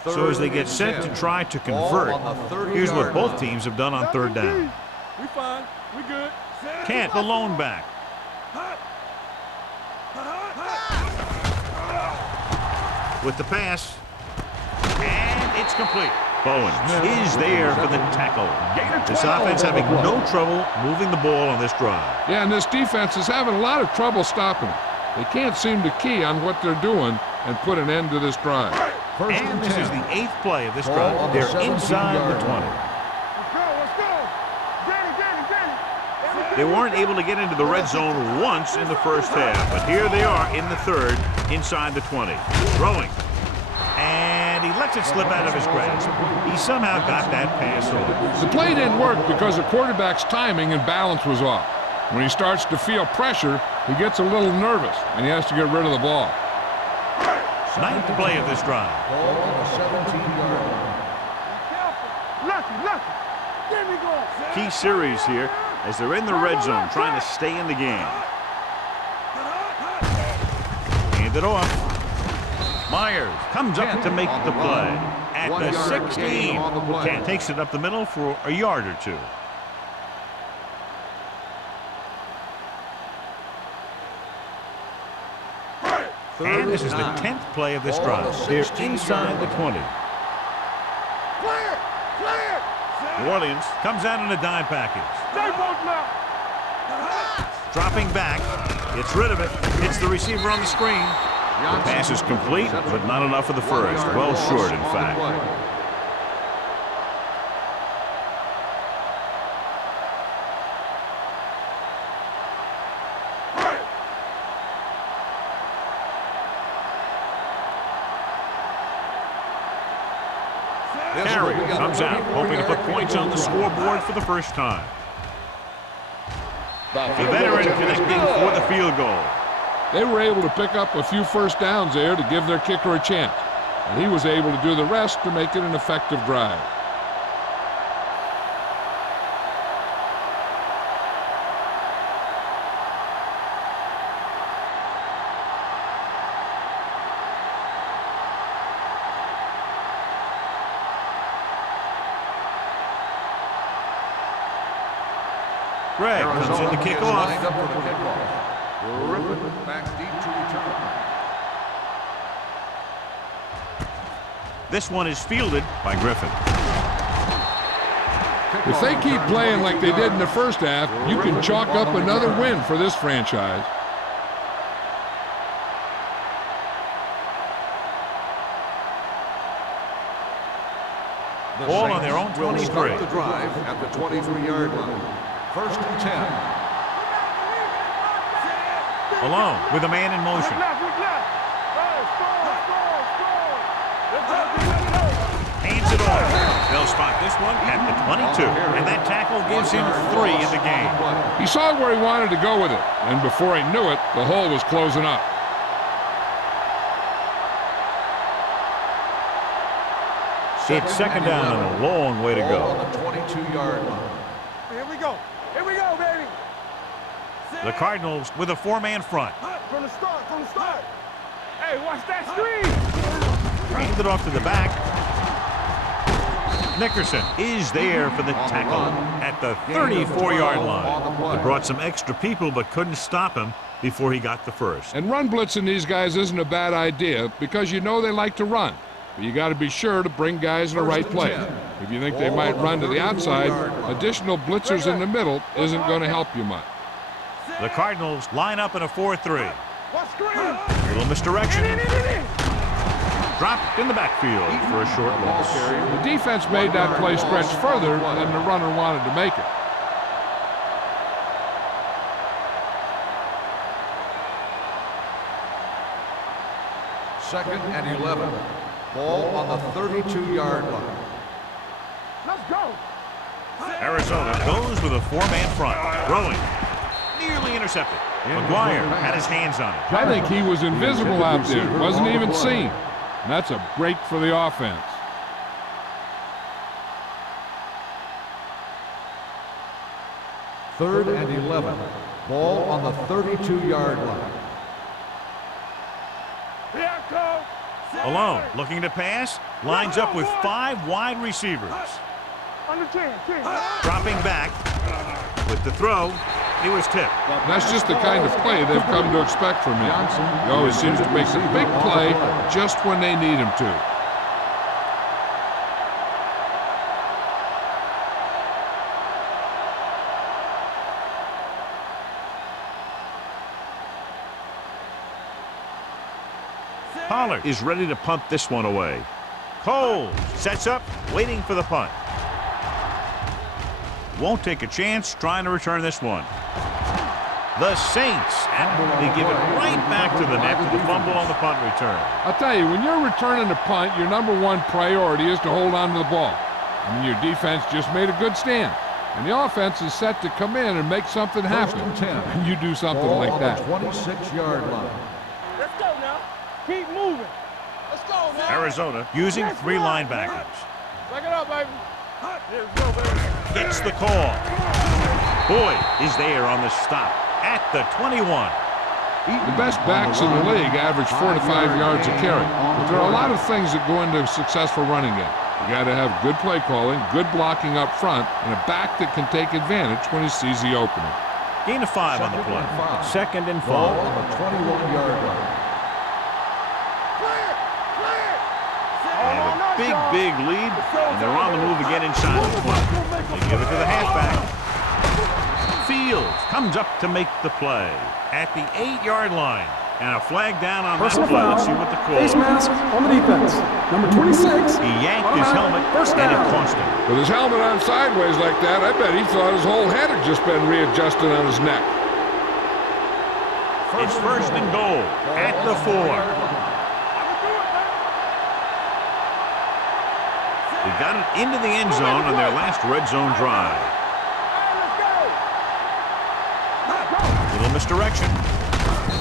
So as they get set to try to convert, here's what both teams have done on third down. We fine. We good. Kent, the lone back. With the pass. And it's complete. Bowen is there for the tackle. This offense having no trouble moving the ball on this drive. Yeah, and this defense is having a lot of trouble stopping them. They can't seem to key on what they're doing and put an end to this drive. And this is the 8th play of this drive. They're inside the 20. Let's go. Danny. They weren't able to get into the red zone once in the first half, but here they are in the third, inside the 20. Throwing. And he lets it slip out of his grasp. He somehow got that pass off. The play didn't work because the quarterback's timing and balance was off. When he starts to feel pressure, he gets a little nervous, and he has to get rid of the ball. 9th play of this drive. Ball on the 17-yard line. Lucky. There we go. Key series here as they're in the red zone trying to stay in the game. Hand it off. Myers comes up to make the play at the 16. Kent takes it up the middle for a yard or two. And this is the 10th play of this drive. They're inside the 20. Clear. New Orleans comes out in a dime package. Stay both now. Dropping back. Gets rid of it. Hits the receiver on the screen. The pass is complete, but not enough for the first. Well short, in fact. Harry comes out, hoping to put points on the scoreboard for the first time. The veteran connecting for the field goal. They were able to pick up a few first downs there to give their kicker a chance. And he was able to do the rest to make it an effective drive. Greg comes in to kick off. Lined up for the kickoff. Griffin back deep to return. This one is fielded by Griffin. If they keep playing like they did in the first half, you can chalk up another win for this franchise. Ball on their own 23. Start the drive at the 23-yard line. First and 10. Alone with a man in motion. Hands it off. They'll spot this one at the 22. And that tackle gives him 3 in the game. He saw where he wanted to go with it, and before he knew it, the hole was closing up. It's second down and a long way to go. On the 22-yard line. Here we go. Here we go, baby. The Cardinals with a 4-man front. From the start, from the start. Hey, watch that screen. Handed off to the back. Nickerson is there for the tackle at the 34-yard line. They brought some extra people but couldn't stop him before he got the first. And run blitzing these guys isn't a bad idea because you know they like to run. But you got to be sure to bring guys in the right place. If you think they might run to the outside, additional blitzers in the middle isn't going to help you much. The Cardinals line up in a 4-3. Watch screen. Little misdirection. Dropped in the backfield for a short loss. The defense made that play stretch further than the runner wanted to make it. Second and 11. Ball on the 32-yard line. Let's go. Arizona goes with a 4-man front. Throwing. Nearly intercepted. McGuire had his hands on it. I think he was invisible out there. Wasn't even seen. And that's a break for the offense. Third and 11. Ball on the 32-yard line. Here I come. Alone, looking to pass, lines up with 5 wide receivers. Under 10. Dropping back with the throw. He was tipped. That's just the kind of play they've come to expect from him. He always seems to make the big play just when they need him to. Pollard is ready to punt this one away. Cole sets up, waiting for the punt. Won't take a chance trying to return this one. The Saints absolutely give it right back to them after the fumble on the punt return. I'll tell you, when you're returning a punt, your number one priority is to hold on to the ball. I mean, your defense just made a good stand. And the offense is set to come in and make something happen. And you do something like that. 26-yard line. Let's go now. Keep moving. Let's go now. Arizona using 3 linebackers. Back it up, baby. Let's go, baby. Gets the call. Boyd is there on the stop at the 21. The best backs in the league average 4 to 5 yards a carry. But there are a lot of things that go into a successful running game. You got to have good play calling, good blocking up front, and a back that can take advantage when he sees the opening. Gain of 5 on the play. Second and 5. Ball on the 21-yard line. They have a big lead, and they're on the move again inside the 20. They give it to the halfback. Fields comes up to make the play at the 8-yard line. And a flag down on that Personal play. foul. Let's see what the call Face is. mask on the defense. Number 26. He yanked his helmet, First and it down. cost him. With his helmet on sideways like that, I bet he thought his whole head had just been readjusted on his neck. It's first and goal at the 4. They got it into the end zone on their last red zone drive. misdirection.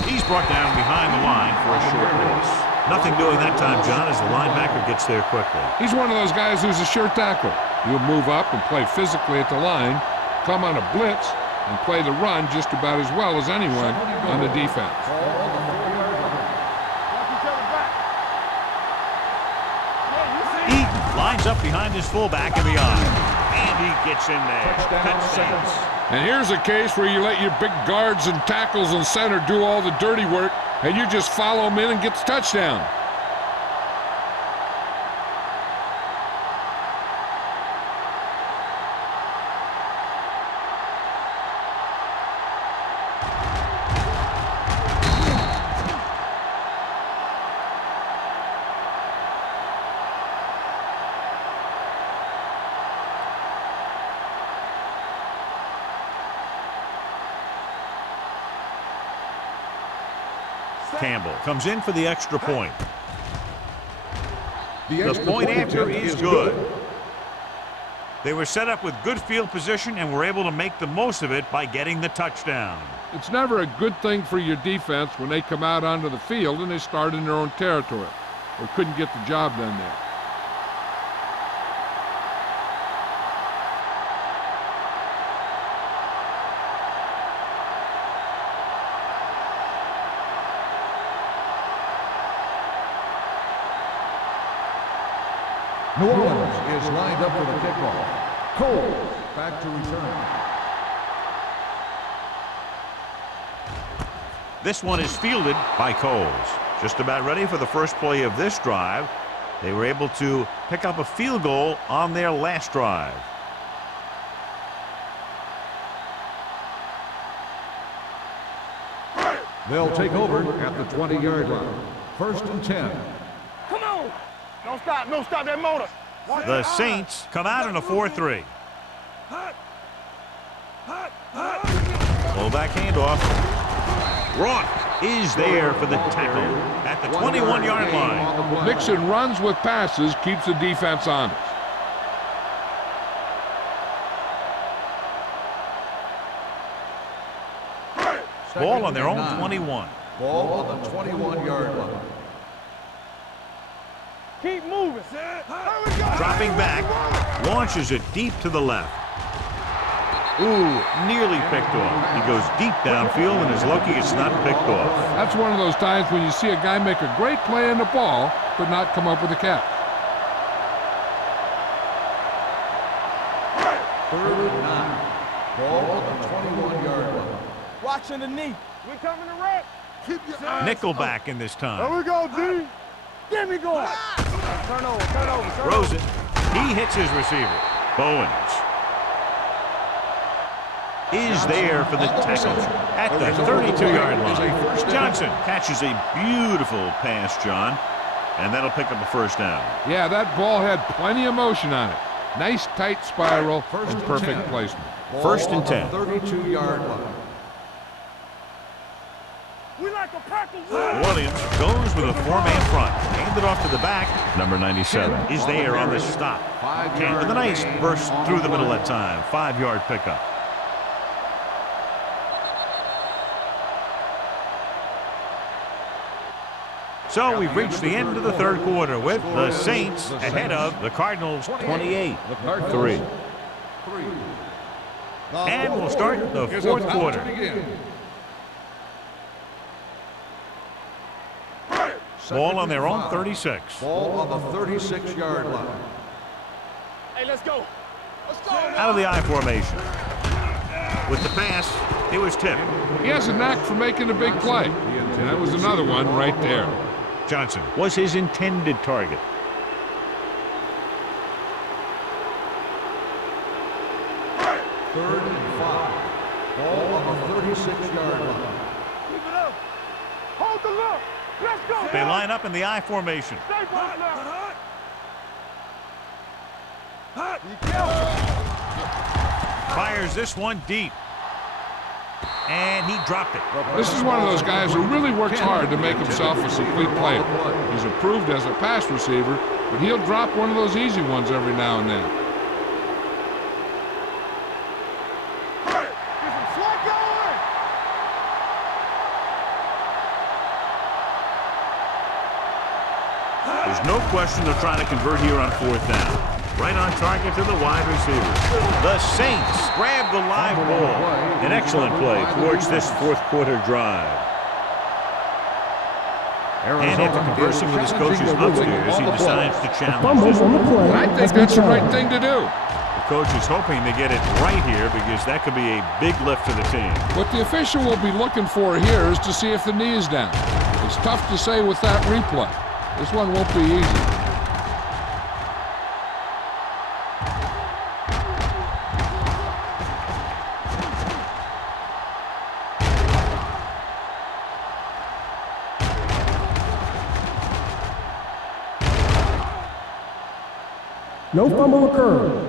He's brought down behind the line for a short loss. Nothing doing that time, John, as the linebacker gets there quickly. He's one of those guys who's a sure tackler. He'll move up and play physically at the line, come on a blitz, and play the run just about as well as anyone on the defense. Eaton lines up behind his fullback in the eye, and he gets in there. Touchdown. And here's a case where you let your big guards and tackles and center do all the dirty work, and you just follow them in and get the touchdown. Campbell comes in for the extra point. The point after is good. They were set up with good field position and were able to make the most of it by getting the touchdown. It's never a good thing for your defense when they come out onto the field and they start in their own territory, or couldn't get the job done there. New Orleans is lined up for the kickoff. Cole back to return. This one is fielded by Coles. Just about ready for the first play of this drive. They were able to pick up a field goal on their last drive. They'll take over at the 20-yard line. 1st and 10. Come on! Don't stop that motor. The Saints come out in a 4-3. Fullback handoff. Rock is there for the tackle at the 21-yard line. Mixing runs with passes keeps the defense honest. Ball on their own 21. Ball on the 21-yard line. Keep moving. Dropping back, launches it deep to the left. Ooh, nearly picked off. He goes deep downfield and is lucky it's not picked off. That's one of those times when you see a guy make a great play on the ball, but not come up with a catch. 3rd and 9. Ball on the 21-yard line. Watch underneath. We're coming to wreck. Keep your eyes Nickelback in this time. There we go, D. Get me going. Turn over. Throws it. He hits his receiver. Bowens is there for the tackle at the 32-yard line. Johnson catches a beautiful pass, John, and that'll pick up a first down. Yeah, that ball had plenty of motion on it. Nice tight spiral and perfect placement. 1st and 10. 32-yard line. We like a pack of Williams goes with a 4-man front. Handed off to the back. Number 97 is there on the stop. And with a nice burst through the middle that time. 5-yard pickup. So we've reached the end of the third quarter with the Saints ahead of the Cardinals 28-3. And we'll start the fourth quarter. Ball on their own 36. Ball on the 36-yard line. Hey, let's go. Out of the I formation. With the pass, it was tipped. He has a knack for making a big play. And that was another one right there. Johnson was his intended target. Third and 5. Ball on the 36-yard line. Keep it up. Hold the look. Let's go. They line up in the I formation. Stay back now. Fires this one deep. And he dropped it. This is one of those guys who really works hard to make himself a complete player. He's improved as a pass receiver, but he'll drop one of those easy ones every now and then. There's no question they're trying to convert here on 4th down. Right on target to the wide receiver. The Saints grab the live ball. An excellent play towards this 4th quarter drive. And after conversing with his coaches upstairs, he decides to challenge this one. I think that's the right thing to do. The coach is hoping to get it right here because that could be a big lift for the team. What the official will be looking for here is to see if the knee is down. It's tough to say with that replay. This one won't be easy. No fumble occurred.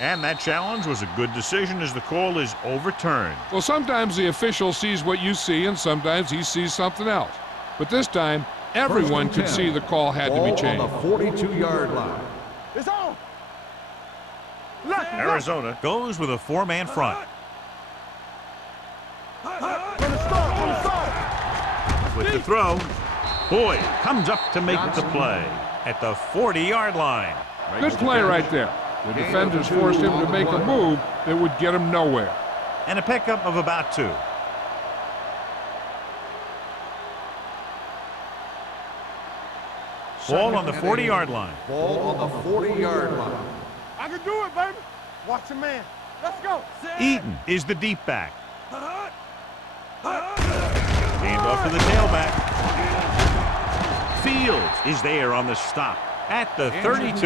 And that challenge was a good decision as the call is overturned. Well, sometimes the official sees what you see, and sometimes he sees something else. But this time, everyone could see the call had to be changed. On the 42-yard line. It's on. Arizona goes with a 4-man front. With the throw, Boyd comes up to make the play at the 40-yard line. Good play right there. The defenders forced him to make a move that would get him nowhere. And a pickup of about 2. Ball on the 40-yard line. Ball on the 40-yard line. I can do it, baby. Watch your man. Let's go. Eaton is the deep back. Hand off to the tailback. Fields is there on the stop at the 32.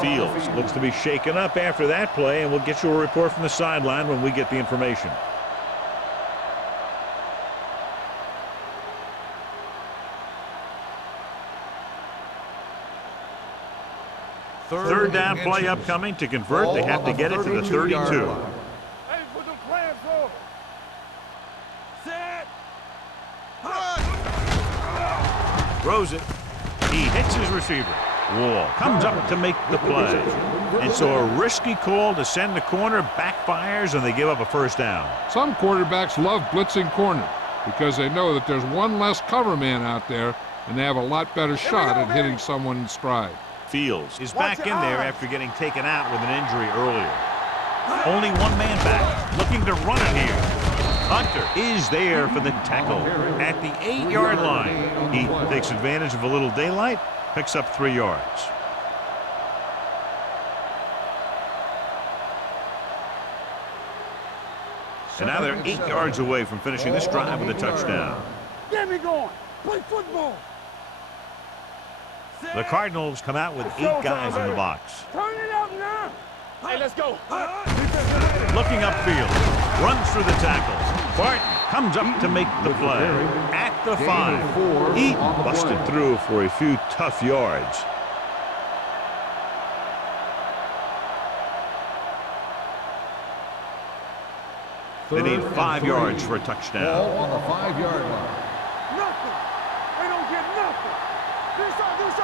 Fields looks to be shaken up after that play, and we'll get you a report from the sideline when we get the information. Third down play upcoming. To convert, they have to get it to the 32. Hey, put them plans forward. Set. Throws it. He hits his receiver. Wall comes up to make the play. And so a risky call to send the corner backfires, and they give up a first down. Some quarterbacks love blitzing corners because they know that there's one less cover man out there, and they have a lot better shot at hitting someone in stride. Fields is back in there after getting taken out with an injury earlier. Only one man back, looking to run it here. Hunter is there for the tackle at the 8-yard line. He takes advantage of a little daylight, picks up 3 yards. And now they're 8 yards away from finishing this drive with a touchdown. Get me going. Play football. The Cardinals come out with 8 guys in the box. Turn it up now. Hey, let's go. Looking upfield, runs through the tackle. Barton comes up to make the play at the 5. Eaton busted through for a few tough yards. They need 5 yards for a touchdown. Ball on the 5-yard line. Nothing. They don't get nothing. Do something.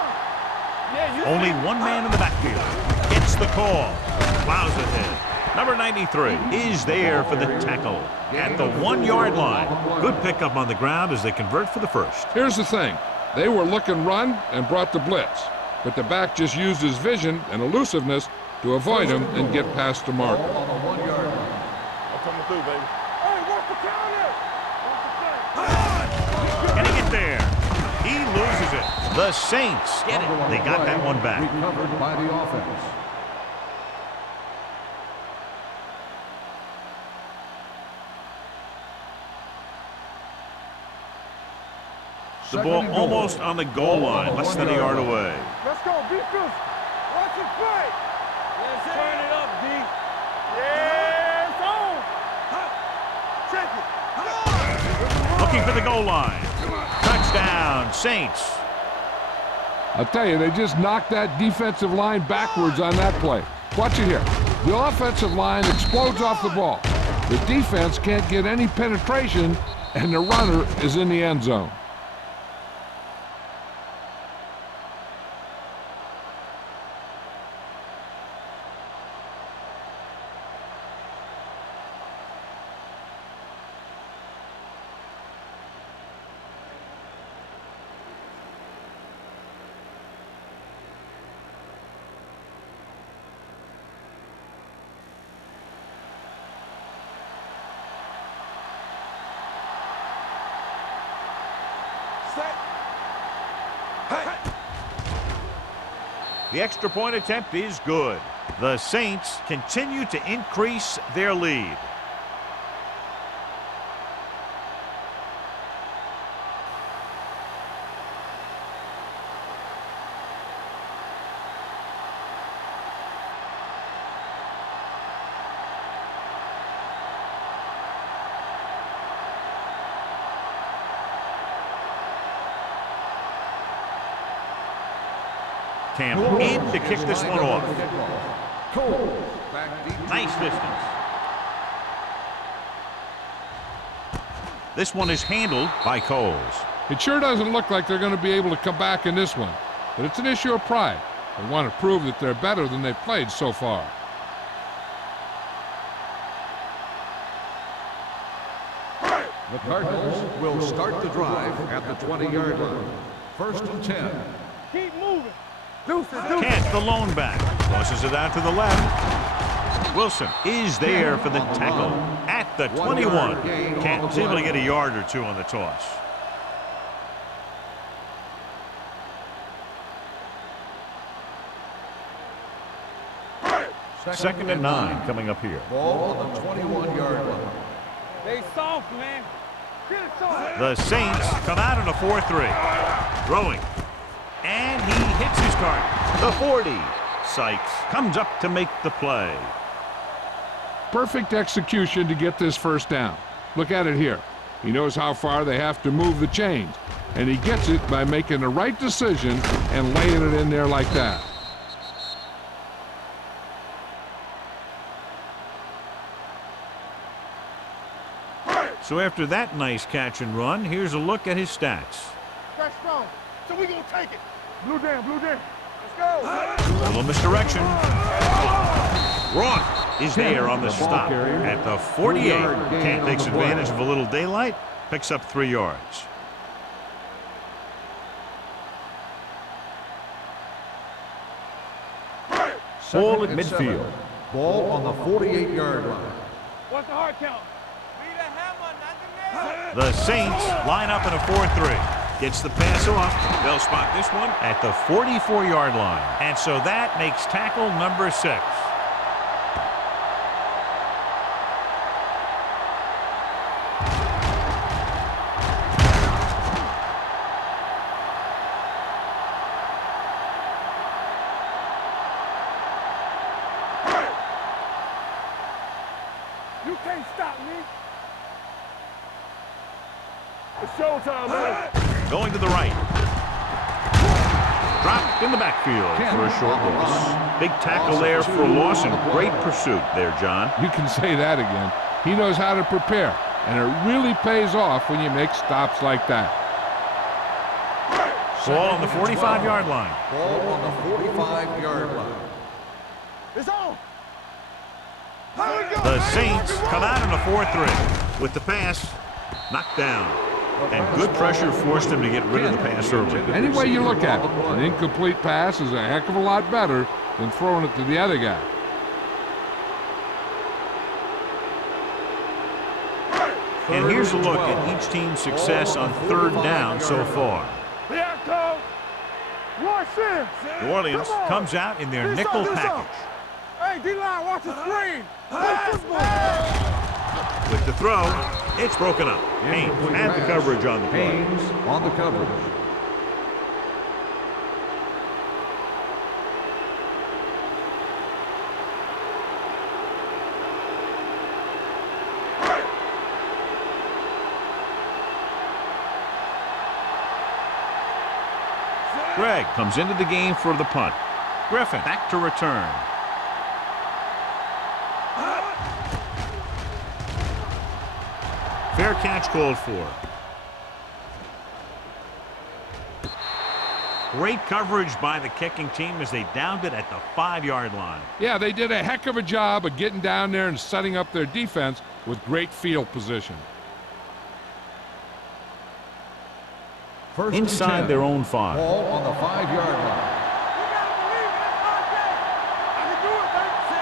Yeah, you Only one man in the backfield. Gets the call. Plows ahead. Number 93 is there for the tackle at the 1-yard line. Good pickup on the ground as they convert for the first. Here's the thing. They were looking run and brought the blitz, but the back just used his vision and elusiveness to avoid him and get past the marker. Ball on the 1-yard line. I'm coming through, baby. Hey, work the counter. Can he get there? He loses it. The Saints get it. They got that one back. Recovered by the offense. The ball almost on the goal line, less than a yard away. Let's go. Be fierce. Watch it play. Let's turn it up, D. Yeah, it's on. Check it. Looking for the goal line. Touchdown, Saints. I'll tell you, they just knocked that defensive line backwards on that play. Watch it here. The offensive line explodes off the ball. The defense can't get any penetration, and the runner is in the end zone. The extra point attempt is good. The Saints continue to increase their lead. Campbell in to kick this one off. Nice distance. This one is handled by Coles. It sure doesn't look like they're going to be able to come back in this one, but it's an issue of pride. They want to prove that they're better than they've played so far. The Cardinals will start the drive at the 20-yard line. 1st and 10. Keep moving. Kent, the lone back, tosses it out to the left. Wilson is there for the tackle at the 21. Kent was able to get a yard or two on the toss. Second and 9 coming up here. Ball on the 21-yard line. They soft, man. Get it soft. The Saints come out in a 4-3. Throwing. And he hits his target. The 40. Sykes comes up to make the play. Perfect execution to get this first down. Look at it here. He knows how far they have to move the chains, and he gets it by making the right decision and laying it in there like that. So after that nice catch and run, here's a look at his stats. That's strong. So we gonna take it. Blue down, blue down. Let's go. A little misdirection. Roth is there on the stop at the 48. Kent takes advantage of a little daylight, picks up 3 yards. Ball at midfield. Ball on the 48-yard line. What's the hard count? Be the hammer, not the nail. The Saints line up in a 4-3. Gets the pass off. They'll spot this one at the 44-yard line. And so that makes tackle number 6. You can't stop me. It's showtime, man. Going to the right. Dropped in the backfield for a short loss. Big tackle there for a loss and great pursuit there, John. You can say that again. He knows how to prepare, and it really pays off when you make stops like that. Ball on the 45-yard line. Ball on the 45-yard line. It's on. The Saints come out in a 4-3 with the pass knocked down. And good pressure forced him to get rid of the pass early. Any way you look at it, an incomplete pass is a heck of a lot better than throwing it to the other guy. And here's a look at each team's success on 3rd down so far. Here I come. Watch this. New Orleans comes out in their nickel package. Hey, D-line, watch the screen. With the throw, it's broken up. Haynes had the coverage on the play. Haynes on the coverage. Gregg comes into the game for the punt. Griffin back to return. Fair catch called for. Great coverage by the kicking team as they downed it at the 5-yard line. Yeah, they did a heck of a job of getting down there and setting up their defense with great field position. Inside their own 5. Ball on the 5-yard line.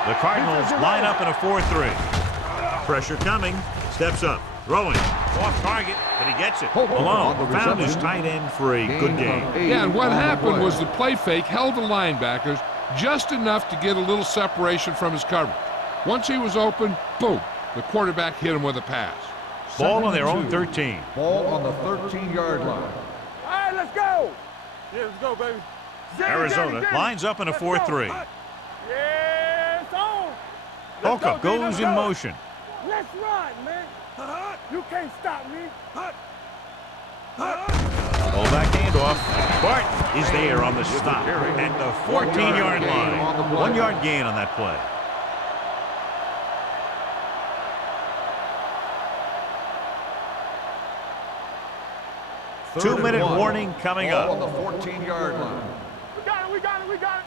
The Cardinals line up in a 4-3. Pressure coming. Steps up. Throwing. Off target, but he gets it. Hold on Malone the found his reception. tight end for a good game. Yeah, and what on the happened play. was the play fake held the linebackers just enough to get a little separation from his coverage. Once he was open, boom, the quarterback hit him with a pass. Ball on their 2nd own and 2. 13. Ball on the 13-yard line. All right, let's go. Yeah, let's go, baby. Arizona lines up in a 4-3. Yeah, it's on. Holcomb goes in motion. Let's run, man. You can't stop me. Fullback handoff. Barton is there on the stop at the 14-yard line. 1 yard gain on that play. Third and 2-minute 1. warning coming Ball on up. the 14-yard line. We got it, we got it, we got it.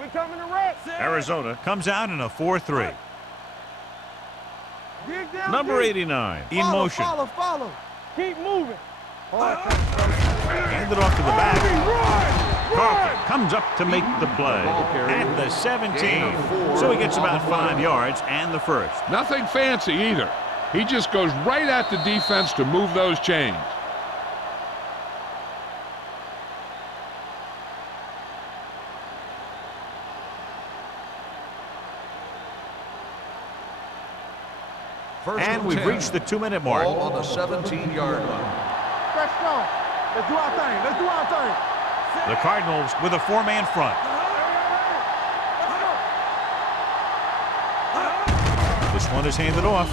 We coming to rest. Arizona comes out in a 4-3. Dig down Number deep. 89 in Follow, motion. Follow. Keep moving. Handed off to the back. Run. Carlton comes up to make the play at the 17. So he gets about 5 yards and the first. Nothing fancy either. He just goes right at the defense to move those chains. And we've reached the 2-minute mark. Ball on the 17-yard line. Let's go. Let's do our thing. Let's do our thing. The Cardinals with a 4-man front. This one is handed off.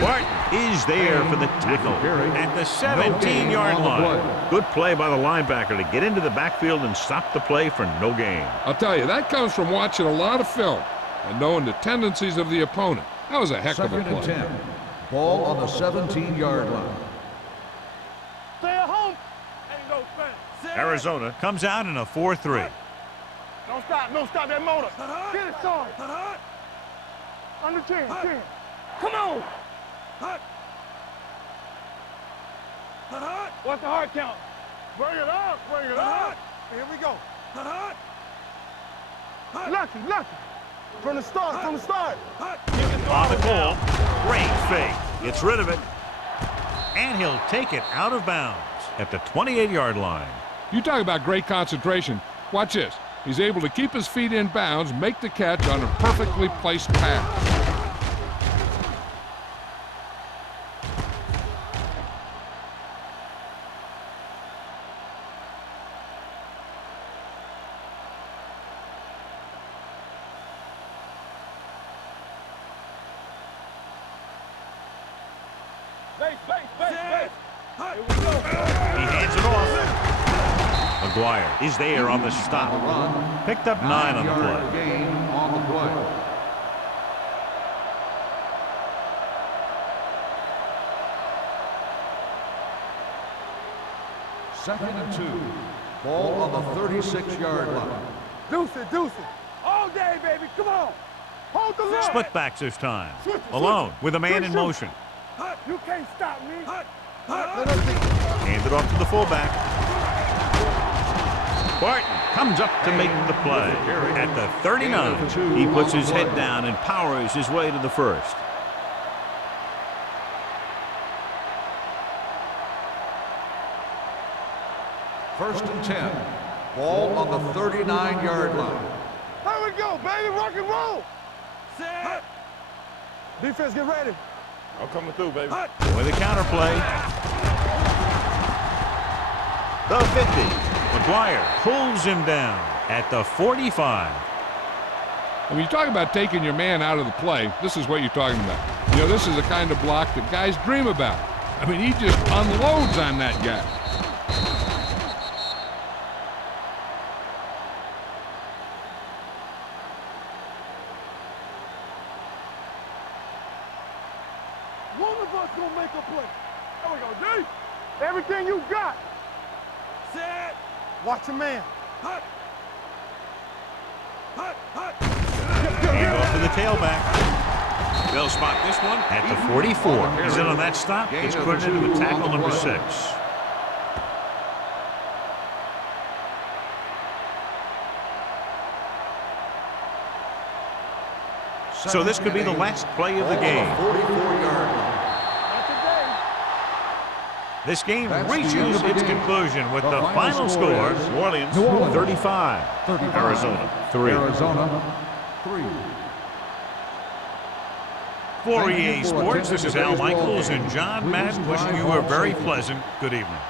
Barton is there for the tackle at the 17-yard line. Good play by the linebacker to get into the backfield and stop the play for no gain. I'll tell you, that comes from watching a lot of film and knowing the tendencies of the opponent. That was a heck of a 2nd and play. 10. Ball on the 17-yard line. Stay at home. Ain't no fence. Arizona comes out in a 4-3. Don't stop that motor. Get it, son. Under 10. Come on. What's the hard count? Bring it up. Here we go. Lucky. From the start. On the call, great fake. Gets rid of it. And he'll take it out of bounds at the 28-yard line. You talk about great concentration. Watch this. He's able to keep his feet in bounds, make the catch on a perfectly placed pass. Base. Here we go. He hands it off. McGuire is there on the stop. Picked up 9 on the 9-yard play. gain on the play. Second and 2. Ball on the 36-yard line. Deuce it. All day, baby. Come on. Hold the line. Split backs this time. Malone with a man in motion. You can't stop me. Handed off to the fullback. Barton comes up to make the play at the 39. He puts his head down and powers his way to the first. First and 10. Ball on the 39-yard line. Here we go, baby. Rock and roll. Set. Defense, get ready. I'm coming through, baby. With a counterplay. The 50. McGuire pulls him down at the 45. When you talk about taking your man out of the play, this is what you're talking about. You know, this is the kind of block that guys dream about. I mean, he just unloads on that guy. One of us gonna make a play. There we go, D. Everything you got. Set. Watch your man. Hand off to the tailback. They'll spot this one at the 44. He's in on that stop. It's credited with tackle number 6. So this could be the last play of the game. 44-yard line. This game That's the end reaches of the its game. conclusion with The the final final score score, is New Orleans, New Orleans 35, 35. Arizona 3. Arizona 3. For Thank you EA for Sports, attending this is today's Al Michaels ball and game. John Please Madden wishing drive you a home very safely. pleasant good evening.